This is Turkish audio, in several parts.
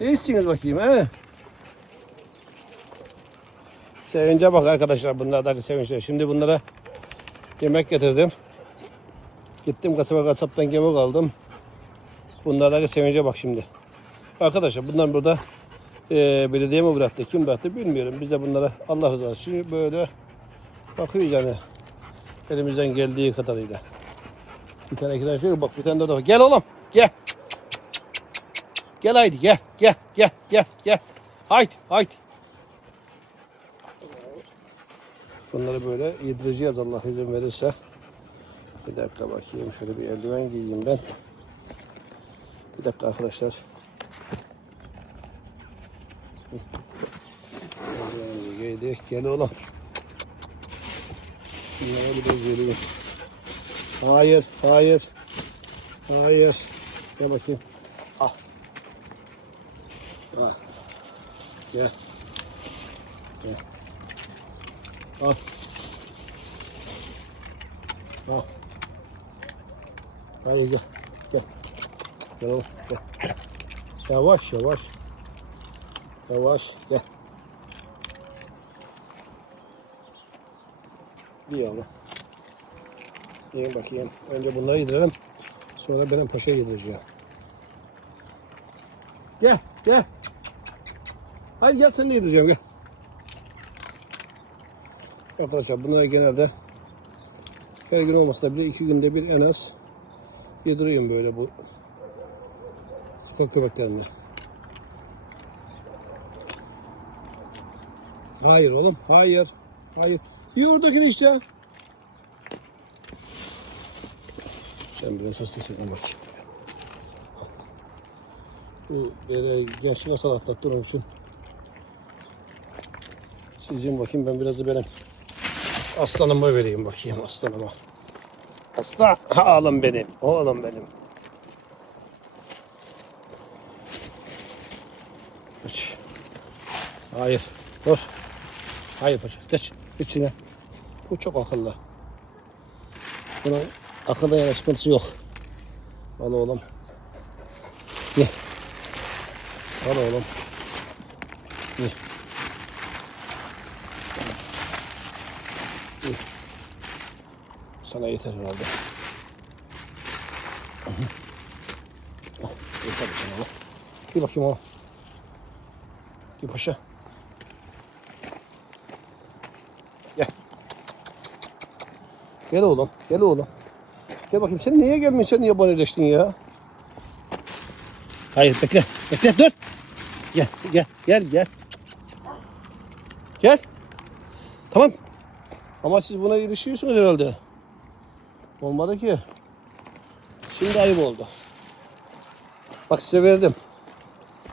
İyisiniz bakayım he. Sevince bak arkadaşlar bunlardaki sevinçler. Şimdi bunlara yemek getirdim. Gittim kasaba kasaptan yemek aldım. Bunlardaki sevince bak şimdi. Arkadaşlar bunlar burada eee belediye mi bıraktı, kim bıraktı bilmiyorum. Biz de bunlara Allah razı olsun. Şimdi böyle bakıyoruz yani. Elimizden geldiği kadarıyla. Bir tane iki tane şey, bak bir tane var. Gel oğlum gel. Gel haydi gel gel gel gel gel. Haydi haydi. Bunları böyle yedireceğiz Allah izin verirse. Bir dakika bakayım şöyle bir eldiven giyeyim ben. Bir dakika arkadaşlar. Hı. Eldivenimizi giydik. Gel oğlum. Bunlara bir de geliyor. Hayır, hayır. Hayır. Gel bakayım. Al. Gel. Gel. Al. Al. Hadi gel. Gel. Gel oğlum. Gel. Yavaş yavaş. Yavaş. Gel. Bir yavrum. Yiyin bakayım. Önce bunları yedirelim. Sonra benim paşa yedireceğim. Gel, gel. Hadi gel seni de yedireceğim gel. Arkadaşlar bunları genelde her gün olmasa bile iki günde bir en az yediriyorum böyle bu sokak köpeklerine. Hayır oğlum, hayır. Hayır. Yiyor oradakini işte. Sen biraz hasta hissetme bakayım. Böyle yaşlı asal atlattın onun için. Sizin bakayım ben biraz da benim aslanıma vereyim bakayım aslanıma. Aslan oğlum benim. Oğlum benim. Geç. Hayır. Dur. Hayır paşa. Geç. İçine. Bu çok akıllı. Bunun akılda yana sıkıntısı yok. Al oğlum. Ye. Al oğlum. Ye. Ye. Sana yeter herhalde. Yeter tane oğlum. Bir bakayım oğlum. Bir paşa. Gel. Gel oğlum. Gel oğlum. Gel bakayım sen niye gelmiyorsun? Sen niye yabanileştin ya? Hayır bekle. Bekle dur. Gel gel gel gel. Gel. Tamam. Ama siz buna ilişiyorsunuz herhalde. Olmadı ki. Şimdi ayıp oldu. Bak size verdim.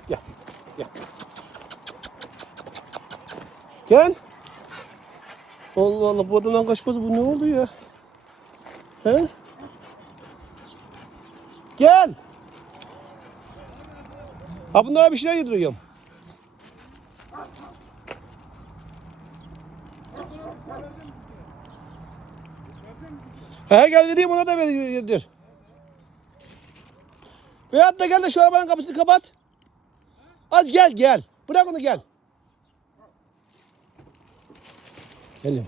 Gel. Gel. Gel. Allah Allah bu adamdan kaçmadı. Bu ne oldu ya? He? Gel. Ha bunlara bir şeyler yediriyorum. He gel vereyim ona da ver yedir. Veyahut da gel de şu arabanın kapısını kapat. Az gel gel. Bırak onu gel. Gel.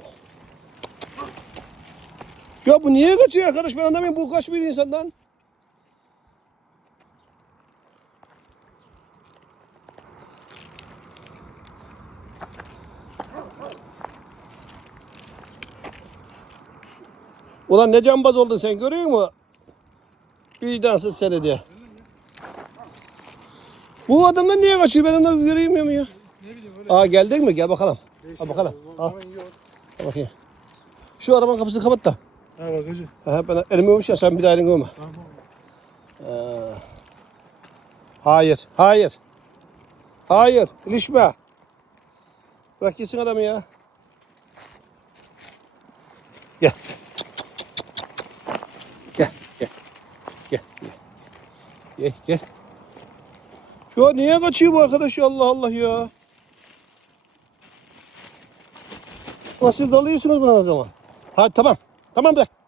Ya bu niye kaçıyor arkadaş ben anlamıyorum bu kaçmıyor insandan. Ulan ne cambaz oldun sen görüyor musun? Vicdansız seni diye. Bu adamdan niye kaçıyor ben onu göremiyorum ya. Aa geldin mi? Gel bakalım. Al bakalım. Al. Al bakayım. Şu arabanın kapısını kapat da. Ha bakıcı. Ha, ben elimi övmüş ya sen bir daha elini övme. Tamam. Ee, hayır, hayır. Hayır, ilişme. Bırak gitsin adamı ya. Gel, gel. Gel, gel. Gel, gel. Ya niye kaçıyor bu arkadaş ya Allah Allah ya. Nasıl dalıyorsunuz buna o zaman? Ha tamam. Tamam bırak.